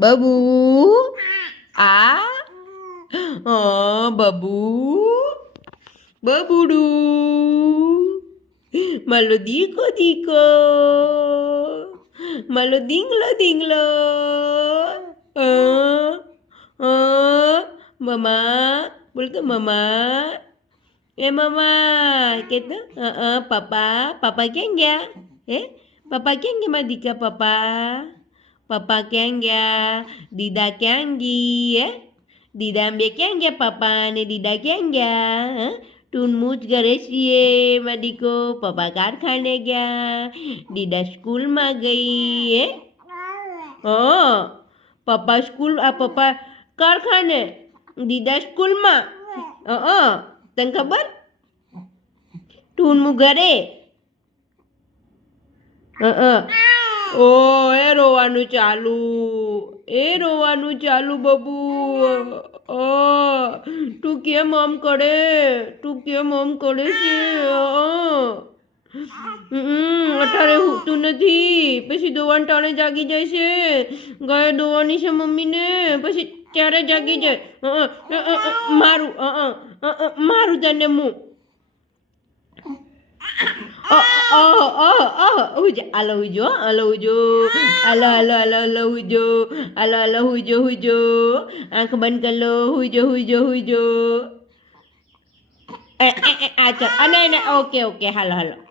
બબુ આ બબુ બબુડું માલો દીકો દીકો માલો દીંગલો દીંગલો મમ્મા બોલતો મમ્મા એ મમ્મા કહેતો પપ્પા પપ્પા ક્યાં ગયા હે પપ્પા ક્યાં ગયા મારા દીકરા પપ્પા ક્યાં ગયા દીદા ક્યાં ગઈ હે દીદા બે ક્યાં ગયા પપ્પા અને દીદા ક્યાં ગયા ટૂનમું જ ઘરે છીએ મારા દીકો પપ્પા કારખાને ગયા દીદા સ્કૂલમાં ગઈ હે પપ્પા સ્કૂલ પપ્પા કારખાને દીદા સ્કૂલમાં તને ખબર ટૂનમું ઘરે ઓ એ રોવાનું ચાલુ બબુ તું કેમ આમ કરે છે અટારે ઉઠતું નથી પછી દોવાને ટાણે જાગી જાય છે ગાય દોવાની છે મમ્મીને પછી ત્યારે જાગી જાય મારું તને મું હુજો આંખ બંધ કર લો હુજો આ ચાલ અને ઓકે હાલો